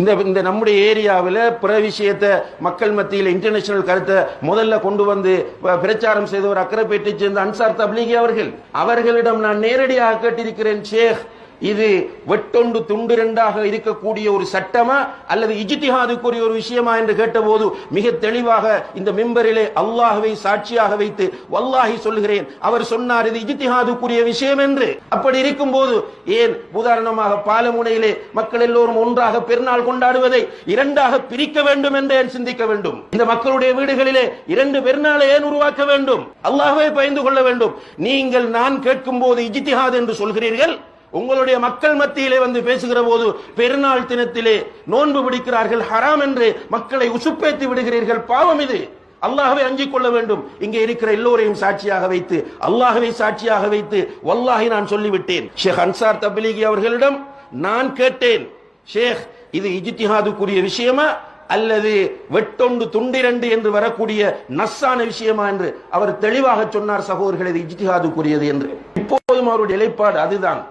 இந்த நம்முடைய ஏரியாவில் பிற விஷயத்தை மக்கள் மத்தியில் இன்டர்நேஷனல் கருத்தை முதல்ல கொண்டு வந்து பிரச்சாரம் செய்தவர் அக்கரைப்பேட்டை சேர்ந்த அன்சார் தப்லீகி அவர்களிடம் நான் நேரடியாக கேட்டிருக்கிறேன், ஷேக் இது வெட்டொண்டு துண்டு ரெண்டாக இருக்கக்கூடிய ஒரு சட்டமா அல்லது இஜ்திஹாதுக்குரிய ஒரு விஷயமா என்று கேட்டபோது மிக தெளிவாக இந்த மிம்பரிலே அல்லாஹ்வை சாட்சியாக வைத்து வல்லாஹி சொல்கிறேன், அவர் சொன்னார் இது இஜ்திஹாதுக்குரிய விஷயம் என்று. அப்படி இருக்கும் போது ஏன் உதாரணமாக பாலமுனையிலே மக்கள் எல்லோரும் ஒன்றாக பெருநாள் கொண்டாடுவதை இரண்டாக பிரிக்க வேண்டும் என்று ஏன் சிந்திக்க வேண்டும்? இந்த மக்களுடைய வீடுகளிலே இரண்டு பெருநாளை ஏன் உருவாக்க வேண்டும்? அல்லாஹ்வை பயந்து கொள்ள வேண்டும். நீங்கள் நான் கேட்கும் போது இஜ்திஹாத் என்று சொல்கிறீர்கள், உங்களுடைய மக்கள் மத்தியிலே வந்து பேசுகிற போது பெருநாள் தினத்திலே நோன்பு பிடிக்கிறார்கள் ஹராம் என்று மக்களை உசுப்பேத்தி விடுகிறீர்கள். பாவம் இது. அல்லாஹ்வை அஞ்சிக் கொள்ள வேண்டும். இங்கே இருக்கிற எல்லோரையும் சாட்சியாக வைத்து அல்லாஹ்வை சாட்சியாக வைத்து வல்லாஹி நான் சொல்லிவிட்டேன். ஷேக் அன்சார் தப்லீகி அவர்களிடம் நான் கேட்டேன், ஷேக் இது இஜ்திஹாதுக்குரிய விஷயமா அல்லது வெட்டொண்டு துண்டிரண்டு என்று வரக்கூடிய நஸ்ஸான விஷயமா என்று அவர் தெளிவாக சொன்னார், சகோதரர்களே இது இஜ்திஹாதுக்குரியது என்று. இப்போதும் அவருடைய நிலைப்பாடு அதுதான்.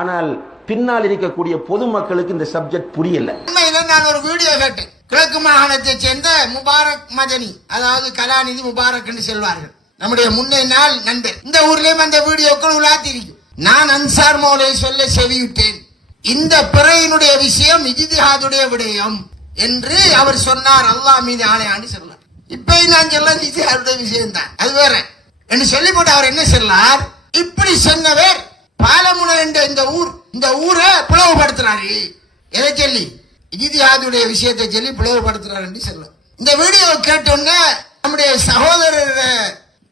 ஆனால் பின்னால் இருக்கக்கூடிய பொதுமக்களுக்கு இந்த சப்ஜெக்ட் புரியல. நான் ஒரு வீடியோ கேட்டேன், கிழக்கு மாகாணத்தை சேர்ந்த முபாரக் மதனி, அதாவது கலாநிதி முபாரக் என்று சொல்வார்கள், நம்முடைய முன்னே நாள் நண்பர். இந்த ஊர்லயும் அந்த வீடியோக்கள் உலாத்திருக்கும். நான் அன்சார் மௌலை சொல்ல செவிவிட்டேன், இந்த பிறையினுடைய விஷயம் இஜ்திஹாதுடைய விடயம் என்று அவர் சொன்னார். அல்லாஹ் மீது ஆணையாண்டு சொன்னார். இப்ப நான் சொல்ல இஜ்திஹாதுடைய விஷயம் தான், அது வேற என்று சொல்லி போட்டு அவர் என்ன சொன்னார், இப்படி சொன்னவர் பாலமுனை என்ற இந்த ஊரை பிளவுபடுத்துறாரு. எதை சொல்லி? இஜ்திஹாதுடைய விஷயத்தை சொல்லி பிளவுபடுத்துறாரு என்று சொல்ல. இந்த வீடியோ கேட்டோன்னே நம்முடைய சகோதரர்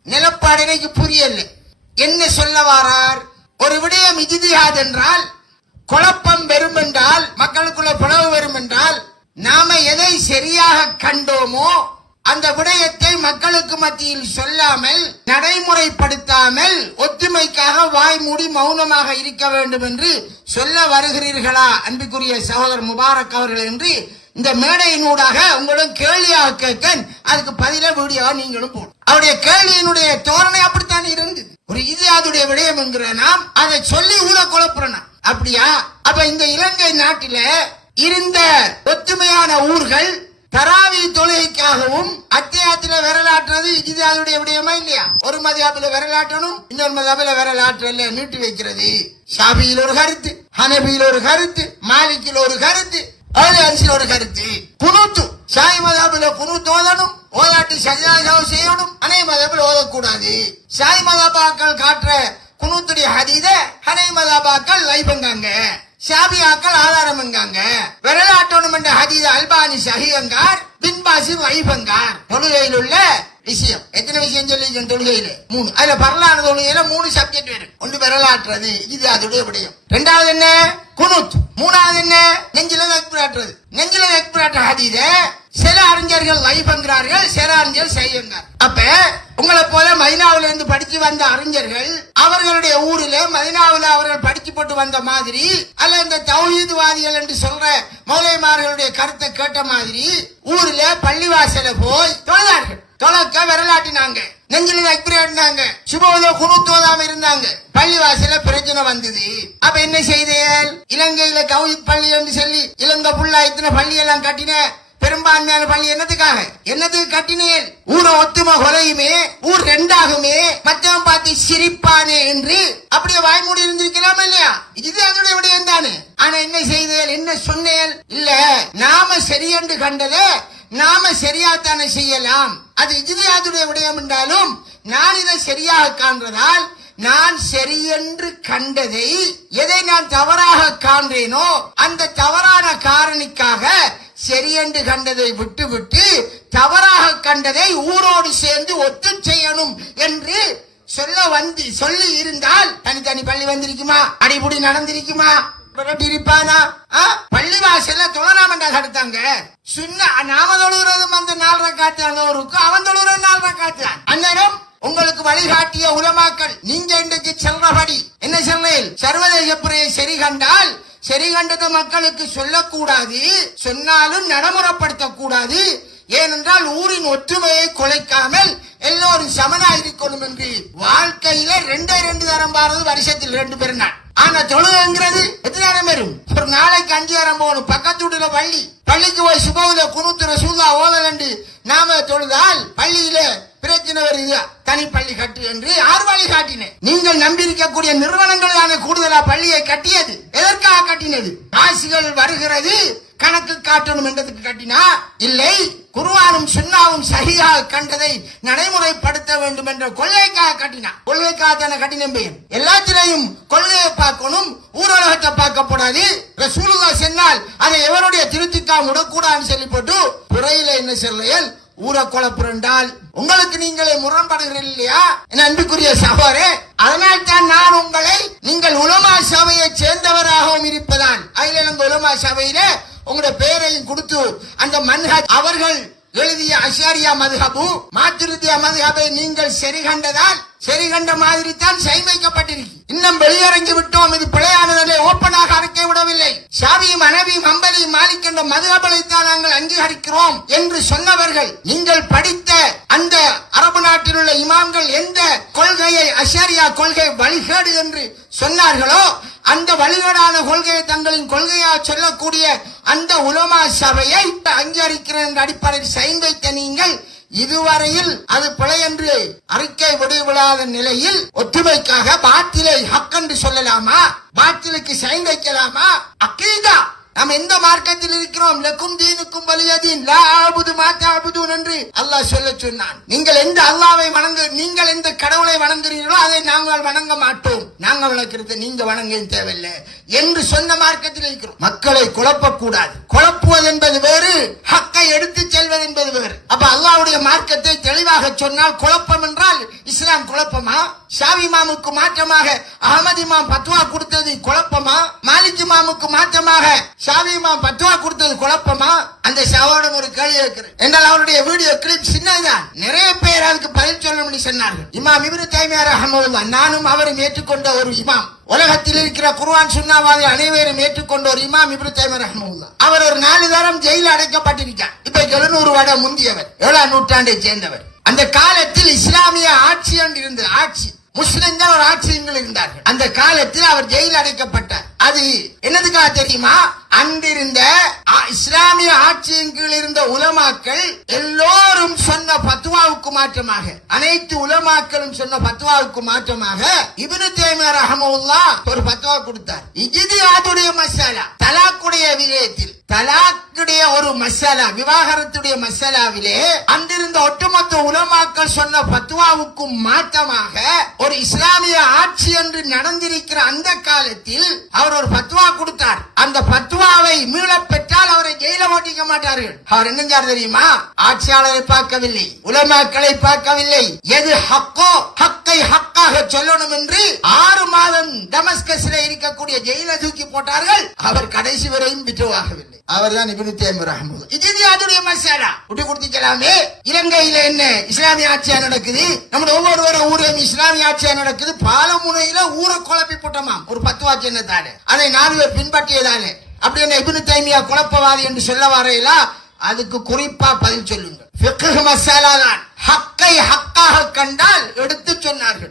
நிலப்பாடு எனக்கு புரியல. என்ன சொல்ல வாரார்? ஒரு விடயம் இஜ்திஹாத் என்றால் குழப்பம் வரும் என்றால், மக்களுக்குள்ள பிளவு வரும் என்றால், நாம எதை சரியாக கண்டோமோ அந்த விடயத்தை மக்களுக்கு மத்தியில் சொல்லாமல் நடைமுறைப்படுத்தாமல் ஒத்துமைக்காக வாய் மூடி மௌனமாக இருக்க வேண்டும் என்று சொல்ல வருகிறீர்களா அன்புக்குரிய சகோதரர் முபாரக் அவர்கள் என்று இந்த மேடையினூடாக உங்களும் கேள்வியாக கேட்க, அதுக்கு பதில வீடியோ நீங்களும் போடும். அவருடைய கேள்வியினுடைய தோரணை அப்படித்தான் இருந்து ஒரு இஜ்திஹாதுடைய விடயம் என்கிற நாம் அதை சொல்லி ஊர குழப்புறோம். அப்படியா? அப்ப இந்த இலங்கை நாட்டில இருந்த ஒத்துமையான ஊர்கள் தராவி தொழுகைக்காகவும் அத்தியாயத்துல விரலாற்றுறது இஜ்திஹாதுடைய விடயமா இல்லையா? ஒரு மதுஹபில விரலாட்டணும், இன்னொரு மதுஹபில விரலாற்றல நீட்டி வைக்கிறது. ஷாஃபியில் ஒரு கருத்து, ஹனபியில் ஒரு கருத்து, மாலிக்கில் ஒரு கருத்து, அரிசியில் ஒரு கருத்து. குனூத்து ஷாஃபி மதுஹபில குனூத் ஓதணும், ஓதாட்டி சஜ்தா செய்யணும், அனை மதுஹபில் ஓதக்கூடாது. ஷாஃபி மதுஹபாக்கள் காட்டுற குனூத்துடைய ஹதீஸ ஹனை மதுஹபாக்கள் லைஃபங்காங்க, ஷாபியாக்கள் ஆதாரம் எங்காங்க. விரலாட்டோணும் என்ற ஹதீஸ அல்பானி சஹீஹங்கார், பின்பாசி வைஃபங்கார். தொழுகையில் உள்ள விஷயம் எத்தனை விஷயம் சொல்லி தொழுகையில 3, அதுல பரலான தொழுகையில 3 சப்ஜெக்ட் வரும். ஒன்று விரலாட்டுறது, இது அதோடைய விடயம். ரெண்டாவது என்ன? குனூத். மூணாவது என்ன? நெஞ்சில தக்பீராட்டுறது. நெஞ்சில தக்பீராட்ட ஹதீஸ சில அறிஞர்கள் லைஃபங்கிறார்கள், சில அறிஞர்கள் செய்யுங்கார். அப்ப உங்களை போல மதீனாவில இருந்து படிச்சு வந்த அறிஞர்கள் அவர்களுடைய ஊரில மதீனாவில அவர்கள் படிச்சு போட்டு வந்த மாதிரி, அல்ல இந்த தௌஹீத்வாதிகள் என்று சொல்ற மௌலைமார்களுடைய கருத்தை கேட்ட மாதிரி ஊர்ல பள்ளிவாசல போய் தொழுதார்கள். தொழக்க விரலாட்டினாங்க, நெஞ்சில தக்பீராட்டினாங்க, சுபோதோ குனூத்தோதாம இருந்தாங்க. பள்ளிவாசல பிரச்சனை வந்தது. அப்ப என்ன செய்தேன்? இலங்கையில தௌஹீத் பள்ளி என்று சொல்லி இலங்கை புள்ளா இத்தனை பள்ளி எல்லாம் கட்டின, பெரும்பான்மையான பள்ளி என்னத்துக்கு கட்டினேன்? ஊரை ஒத்துமை குறையுமே, ஊர் ரெண்டாகுமே, மற்றவன் பார்த்து சிரிப்பானே என்று அப்படியே வாய்மூடி இருந்திருக்கலாம் இல்லையா? இது அதோட விடயம் தானே. ஆனா என்ன செய்தேன், என்ன சொன்னேன்? இல்ல, நாம சரியென்று கண்டதை நாம சரியாத்தானே செய்யலாம். அது இஜ்திஹாதுடைய விடயம் என்றாலும் நான் இதை சரியாக காண்றதால் நான் சரியென்று கண்டதை, எதை நான் தவறாக காண்றேனோ அந்த தவறான காரணிக்காக சரியென்று கண்டதை விட்டுவிட்டு தவறாக கண்டதை ஊரோடு சேர்ந்து ஒத்து செய்யணும் என்று சொல்லி இருந்தால் தனித்தனி பள்ளி வந்திருக்குமா? அடிபுடி நடந்திருக்குமா? இருப்பானா? பள்ளிவாசல்ல தொழலாமண்டா தடுத்தாங்க. நாம தொழுகிறதும் அந்த 4 ரக்காத்து அங்கவருக்கு, அவன் தொழுகிறது 4 ரக்காத்து. அந்நேரம் உங்களுக்கு வழிகாட்டிய உலமாக்கள் நீங்க இன்றைக்கு செல்றபடி என்ன சொன்னேன்? சர்வதேச புறையை சரி கண்டால் சரி கண்டத மக்களுக்கு சொல்லக்கூடாது, சொன்னாலும் நடைமுறைப்படுத்த கூடாது. ஏனென்றால் ஊரின் ஒற்றுமையை குலைக்காமல் எல்லோரும் சமனாயிருக்கணும் என்று வாழ்க்கையில 2 தரம் பாரது வருஷத்தில் 2 பெருநாள். ஆனா தொழுகைங்கிறது எத்தனை நேரம் வரும்? ஒரு நாளைக்கு 5 தரம் போகணும். பக்கத்து வீட்டுல பள்ளிக்கு போய் சுபவுல குனுத்து ரசூலுல்லாஹ் ஓதல் என்று நாம தொழுதால் பள்ளியில பிரச்சனை வருது. தனி பள்ளி கட்டு என்று யார் வழி காட்டினேன்? நீங்கள் நம்பியிருக்கக்கூடிய நிறுவனங்கள் தானே கூடுதலா பள்ளியை கட்டியது. எதற்காக கட்டினது? காசுகள் வருகிறது கணக்கு காட்டணும் என்றதுக்கு கட்டினா இல்லை, குர்ஆனும் சுன்னாவும் சரியாக கண்டதை நடைமுறைப்படுத்த வேண்டும் என்ற கொள்கைக்காக கட்டினா. கொள்கைக்காக தானே கட்டினம் பெயர். எல்லாத்திலையும் கொள்கையை பார்க்கணும், ஊரலகத்தை பார்க்கப்படாது. ரசூலுல்லாஹ் சொன்னால் அதை எவருடைய திருத்திக்கா முடக்கூடாதுன்னு சொல்லி போட்டு புறையில என்ன சொல்லையல் ஊரை குழப்புறால் உங்களுக்கு நீங்களே முரண்படுகிறீர்கள் இல்லையா? என் அன்புக்குரிய சகோதரே, அதனால் தான் நான் உங்களை நீங்கள் உலமா சபையை சேர்ந்தவராகவும் இருப்பதால் அதில் அந்த உலமா சபையில உங்களுடைய பெயரையும் கொடுத்து அந்த மன்ஹஜ் அவர்கள் எழுதிய அஷாரியா மதுஹபு மாத்துரிதியா மதுஹபை நீங்கள் சரிகண்ட மாதிரி தான் சைமைக்கப்பட்டிருக்கு. இன்னும் வெளியரங்கி விட்டோம், இது பிழையானதை ஓப்பனாக அறிக்கை விடவில்லை. ஷாபியும் ஹனபியும் ஹம்பலியும் மாலிக் என்ற மதுஹபை தான் நாங்கள் அங்கீகரிக்கிறோம் என்று சொன்னவர்கள் நீங்கள் படித்த அந்த அரபு நாட்டில் உள்ள இமாம்கள் எந்த கொள்கையை அஷாரியா கொள்கை வழிகேடு என்று சொன்னார்களோ அந்த வழிகேடான கொள்கையை தங்களின் கொள்கையாக சொல்லக்கூடிய அந்த உலமா சபையை அங்கீகரிக்கிற என்ற அடிப்படையில் சைன் வைத்த நீங்கள் இதுவரையில் அது பிழை என்று அறிக்கை விடுவிடாத நிலையில் ஒற்றுமைக்காக பாத்திலை ஹக் என்று சொல்லலாமா? பாத்திலுக்கு சைன் வைக்கலாமா? அக்கீதா நாம் எந்த மார்க்கத்தில் இருக்கிறோம்? லக்கும் தீனுக்கும் வலியதீன் லா அஅபுது மா தஅபுதூன் என்று அல்லாஹ் சொல்ல சொன்னான். நீங்கள் எந்த அல்லாஹ்வை நீங்கள் எந்த கடவுளை வணங்குகிறீர்களோ அதை நாங்கள் வணங்க மாட்டோம். நாங்கள் வணங்குறது நீங்க வணங்க தேவையில்லை என்று சொன்ன மார்க்கத்தில் இருக்கிறோம். மக்களை குழப்பக்கூடாது. குழப்புவது என்பது வேறு, ஹக்கை எடுத்து செல்வது என்பது வேறு. அப்ப அல்லாஹ்வுடைய மார்க்கத்தை தெளிவாக சொன்னால் குழப்பம் என்றால் இஸ்லாம் குழப்பமா? ஷாஃபி இமாமுக்கு மாற்றமாக அஹமது இமாம் பத்வா கொடுத்தது குழப்பமா? மாலிக் இமாமுக்கு மாற்றமாக ஷாஃபி இமாம் பத்வா கொடுத்தது குழப்பமா? அந்த ஷாவோட ஒரு கேள்வி இருக்கிறது என்றால் அவருடைய வீடியோ கிளிப் சின்னதுதான். நிறைய பேர் அதுக்கு பதில் சொல்லணும்னு சொன்னார்கள். இமாம் இப்னு தைமியா ரஹ்மத்துல்லாஹ், நானும் அவரும் ஏற்றுக்கொண்ட ஒரு இமாம், உலகத்தில் இருக்கிற குர்ஆன் சுன்னாவாதி அனைவரும் ஏற்றுக்கொண்ட ஒரு இமாம் இப்னு தைமியா ரஹ்மத்துல்லாஹ். அவர் ஒரு 4 தரம் ஜெயில அடைக்கப்பட்டிருக்கார். இப்ப 700 வருடம் முந்தியவர், 7ஆம் நூற்றாண்டை சேர்ந்தவர். அந்த காலத்தில் இஸ்லாமிய ஆட்சி என்று இருந்தது. ஆட்சி முஸ்லிம்கள் ஒரு ஆட்சியங்கள் இருந்தார்கள். அந்த காலத்தில் அவர் ஜெயில் அடைக்கப்பட்டார். அது என்னதுக்காக தெரியுமா? அன்றிருந்த இஸ்லாமிய ஆட்சியின் கீழ் இருந்த உலமாக்கள் எல்லோரும் சொன்ன பத்வாவுக்கு மாற்றமாக, அனைத்து உலமாக்களும் சொன்ன பத்வாவுக்கு மாற்றமாக இப்னு தைமியா ரஹ்மத்துல்லாஹ் ஒரு பத்வா கொடுத்தார். இஜ்திஹாதுடைய மசாலா, தலாக்குடைய விஷயத்தில், தலாக்குடைய ஒரு மசாலா, விவாகரத்துடைய மசாலாவிலே அன்றிருந்த ஒட்டுமொத்த உலமாக்கள் சொன்ன பத்வாவுக்கு மாற்றமாக ஒரு இஸ்லாமிய ஆட்சி என்று நடந்திருக்கிற அந்த காலத்தில் அவர் ஒரு பத்வா கொடுத்தார். அந்த பத்வாவை மீள பெற்றால் அவரை ஜெயில ஓட்டிக்க மாட்டார்கள். அவர் என்ன தெரியுமா? ஆட்சியாளரை பார்க்கவில்லை, உலமாக்களை பார்க்கவில்லை, எது ஹக்கோ ஹக்கை ஹக்காக சொல்லணும் என்று 6 மாதம் டமஸ்கஸில் இருக்கக்கூடிய ஜெயில தூக்கி போட்டார்கள். அவர் கடைசி வரையும் விட்டுவாகவில்லை. அவர் தான் இப்னு தைமியா ரஹ்மத்துல்லாஹ். இஜ்திஹாதுடைய மசாலா விட்டு கொடுத்துக்கலாமே. இலங்கையில என்ன இஸ்லாமிய ஆட்சியா நடக்குது? நம்ம ஒவ்வொரு ஊரையும் இஸ்லாமிய ஆட்சியா நடக்குது. பாலமுனையில ஊரை குழப்பி போட்டோமாம் ஒரு பத்வா சின்னத்தானே, அதை 4 பேர் பின்பற்றியதானே. அப்படி என்ன இப்னு தைமியா குழப்பவாதி என்று சொல்ல வரையிலா? அதுக்கு குறிப்பா பதில் சொல்லுங்க. ஃபிக்ஹ் மசாலா தான். ஹக்கை ஹக்காக கண்டால் எடுத்து சொன்னார்கள்.